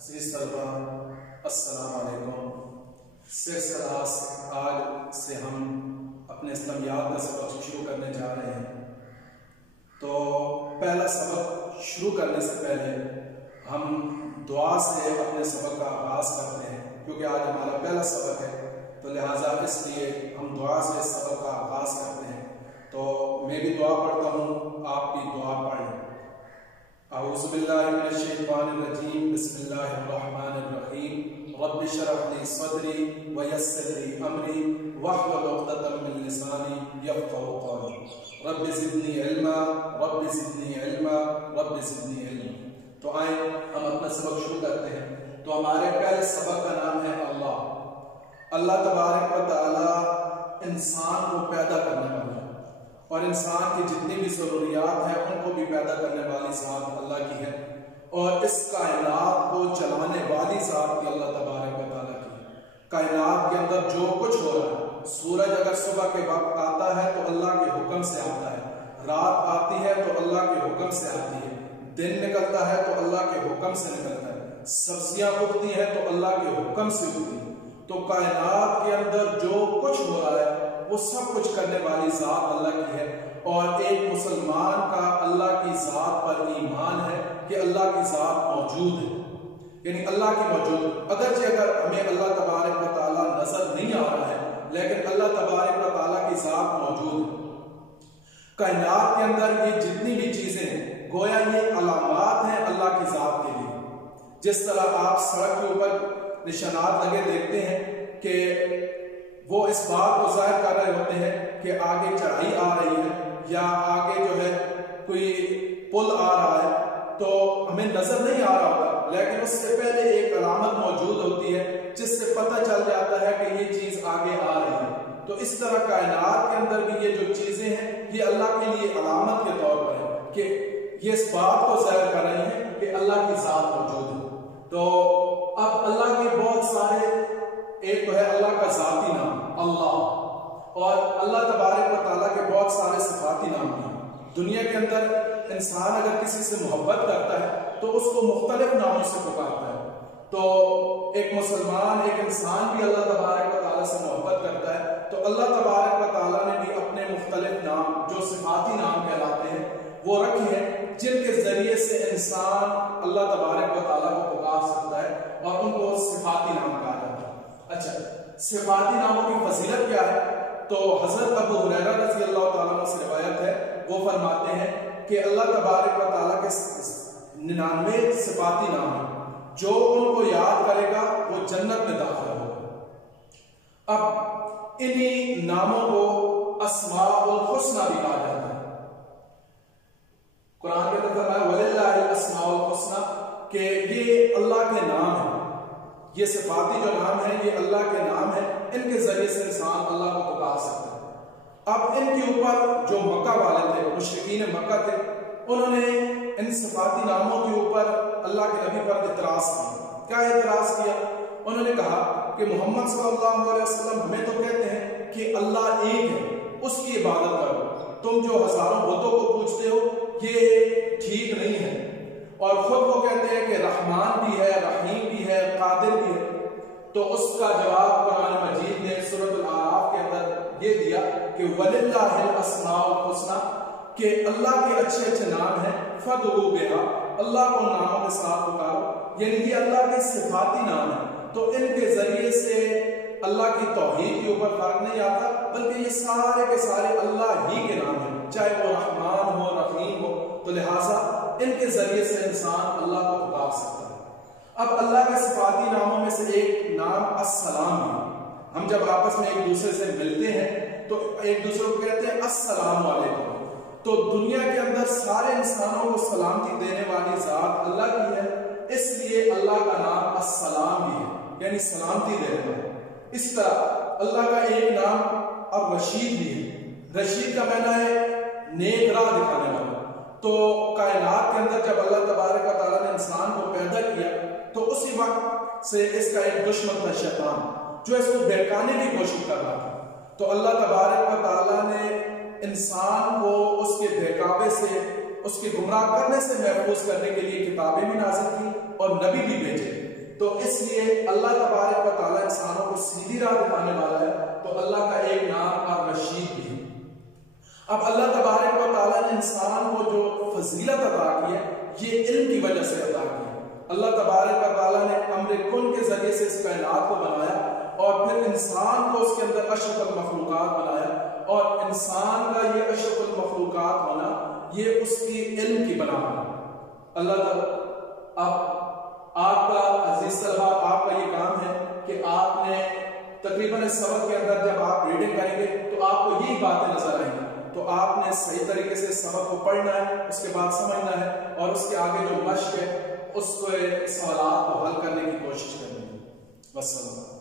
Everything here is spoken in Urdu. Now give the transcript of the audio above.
عزیز طلبہ السلام علیکم۔ سکس کلاس آج سے ہم اپنے اسلامیات کا سبق شروع کرنے جا رہے ہیں۔ تو پہلا سبق شروع کرنے سے پہلے ہم دعا سے اپنے سبق کا آغاز کرتے ہیں، کیونکہ آج ہمارا پہلا سبق ہے، تو لہٰذا اس لیے ہم دعا سے سبق کا آغاز کرتے ہیں۔ تو میں بھی دعا پڑھتا ہوں، آپ بھی دعا پڑھیں۔ اعوذ باللہ من الشیطان الرجیم، بسم اللہ الرحمن الرحیم، رب اشرح لی صدری ویسر لی امری واحلل عقدۃ من لسانی یفقہوا قولی، رب زدنی علما رب زدنی علما رب زدنی علما۔ تو آئیں ہم اپنا سبق شروع کرتے ہیں۔ تو ہمارے پہلے سبق کا نام ہے اللہ۔ اللہ تبارک و تعالی انسان کو پیدا کرنے والا ہے، اور انسان کی جتنی بھی ضروریات ہیں ان کو بھی پیدا کرنے والی ذات اللہ کی ہے، اور اس کائنات کو چلانے والی ذات بھی اللہ تبارک و تعالیٰ کی ہے۔ کائنات کے اندر جو کچھ ہو رہا ہے، سورج اگر صبح کے وقت آتا ہے تو اللہ کے حکم سے آتا ہے، رات آتی ہے تو اللہ کے حکم سے آتی ہے، دن نکلتا ہے تو اللہ کے حکم سے نکلتا ہے، سبزیاں اگتی ہیں تو اللہ کے حکم سے اگتی ہیں۔ تو کائنات کے اندر جو کچھ ہو رہا ہے وہ سب کچھ کرنے والی ذات اللہ کی ہے، اور ایک مسلمان کا اللہ کی ذات پر ایمان ہے کہ اللہ کی ذات موجود ہے، یعنی اللہ کی موجود، اگر ہمیں اللہ تبارک و تعالیٰ نظر نہیں آ رہا ہے لیکن اللہ تبارک و تعالیٰ کی ذات موجود ہے۔ کائنات کے اندر یہ جتنی بھی چیزیں ہیں گویا یہ علامات ہیں اللہ کی ذات کے لیے۔ جس طرح آپ سڑک کے اوپر نشانات لگے دیکھتے ہیں کہ وہ اس بات کو ظاہر کر رہے ہوتے ہیں کہ آگے چڑھائی آ رہی ہے یا آگے جو ہے کوئی پل آ رہا ہے، تو ہمیں نظر نہیں آ رہا ہوتا لیکن اس سے پہلے ایک علامت موجود ہوتی ہے جس سے پتہ چل جاتا ہے کہ یہ چیز آگے آ رہی ہے۔ تو اس طرح کائنات کے اندر بھی یہ جو چیزیں ہیں یہ اللہ کے لیے علامت کے طور پر ہے کہ یہ اس بات کو ظاہر کر رہی ہیں کہ اللہ کی ذات موجود ہے۔ تو اب اللہ کے بہت سارے، ایک تو ہے اللہ کا ذاتی نام اللہ، اور اللہ تبارک و تعالیٰ کے بہت سارے صفاتی نام ہیں۔ دنیا کے اندر انسان اگر کسی سے محبت کرتا ہے تو اس کو مختلف ناموں سے پکارتا ہے۔ تو ایک مسلمان، ایک انسان بھی اللہ تبارک و تعالیٰ سے محبت کرتا ہے، تو اللہ تبارک و تعالیٰ نے بھی اپنے مختلف نام جو صفاتی نام کہلاتے ہیں وہ رکھے ہیں، جن کے ذریعے سے انسان اللہ تبارک و تعالیٰ کو پکار سکتا ہے، اور ان کو صفاتی نام کہا جاتا ہے۔ اچھا، صفاتی ناموں کی فضیلت کیا ہے؟ تو حضرت ابو ہریرہ رضی اللہ تعالیٰ عنہ سے روایت ہے، وہ فرماتے ہیں کہ اللہ تبارک و تعالیٰ کے 99 صفاتی نام ہیں، جو ان کو یاد کرے گا وہ جنت میں داخل ہوگا۔ اب انہی ناموں کو اسماء الحسنی بھی کہا جاتا ہے۔ قرآن کے اندر فرمایا وَلِلَّهِ الْأَسْمَاءُ الْحُسْنَى، کہ یہ اللہ کے نام ہیں، یہ صفاتی جو نام ہیں یہ اللہ کے نام ہیں، ان کے ذریعے سے انسان اللہ کو پکار سکتا ہے۔ اب ان کے اوپر جو مکہ والے تھے، مشرکین مکہ تھے، انہوں نے ان صفاتی ناموں کے اوپر اللہ کے نبی پر اعتراض کیا۔ کیا اعتراض کیا؟ انہوں نے کہا کہ محمد صلی اللہ علیہ وسلم ہمیں تو کہتے ہیں کہ اللہ ایک ہے، اس کی عبادت کرو، تم جو ہزاروں بتوں کو پوجتے ہو یہ ٹھیک نہیں ہے، اور خود وہ کہتے ہیں کہ رحمان بھی ہے، رحیم بھی ہے، قادر بھی ہے۔ تو اس کا جواب قرآن مجید نے سورۃ الاعراف کے اندر یہ دیا کہ وَلِلَّهِ الْأَسْمَاءُ الْحُسْنَى، کہ اللہ کے اچھے اچھے نام ہیں، فَادْعُوهُ بِهَا، اللہ کو ناموں کے ساتھ پکارو، یعنی یہ اللہ کے صفاتی نام ہیں۔ تو ان کے ذریعے سے اللہ کی توحید کے اوپر فرق نہیں آتا، بلکہ یہ سارے کے سارے اللہ ہی کے نام ہیں، چاہے وہ رحمان ہو، رحیم ہو، تو لہٰذا ان کے ذریعے سے انسان اللہ کو پکار سکتا ہے۔ اب اللہ کے صفاتی ناموں میں سے ایک نام السلام ہے۔ ہم جب آپس میں ایک دوسرے سے ملتے ہیں تو ایک دوسرے کو کہتے ہیں السلام علیکم۔ تو دنیا کے اندر سارے انسانوں کو سلامتی دینے والی ذات اللہ کی ہے، اس لیے اللہ کا نام السلام بھی ہے، یعنی سلامتی دینے والا۔ اس طرح اللہ کا ایک نام الرشید بھی ہے۔ رشید کا معنی ہے نیک راہ دکھانے والا۔ تو کائنات کے اندر جب اللہ تبارک و تعالیٰ نے انسان کو پیدا کیا تو اسی وقت سے اس کا ایک دشمن تھا شیطان، جو اس کو بہکانے کی کوشش کر رہا تھا۔ تو اللہ تبارک و تعالیٰ نے انسان کو اس کے بہکاوے سے، اس کے گمراہ کرنے سے محفوظ کرنے کے لیے کتابیں بھی نازل کی اور نبی بھی بھیجے۔ تو اس لیے اللہ تبارک و تعالیٰ انسانوں کو سیدھی راہ دکھانے والا ہے، تو اللہ کا ایک نام الرشید بھی ہے۔ اب اللہ تبارک و تعالیٰ نے انسان کو جو فضیلت عطا کی ہے یہ علم کی وجہ سے عطا کی ہے۔ اللہ تبارک و تعالیٰ نے امر کن کے ذریعے سے اس کائنات کو بنایا اور پھر انسان کو اس کے اندر اشرف المخلوقات بنایا، اور انسان کا یہ اشرف المخلوقات ہونا یہ اس کی علم کی بنا ہے۔ اللہ تعالیٰ اب آپ کا عزیز طلبہ آپ کا یہ کام ہے کہ آپ نے تقریباً اس سبق کے اندر جب آپ ریڈنگ کریں گے تو آپ کو یہی باتیں نظر آئیں گی، تو آپ نے صحیح طریقے سے سبق کو پڑھنا ہے، اس کے بعد سمجھنا ہے اور اس کے آگے جو مشق ہے اس کو سوالات کو حل کرنے کی کوشش کرنی ہے۔ والسلام۔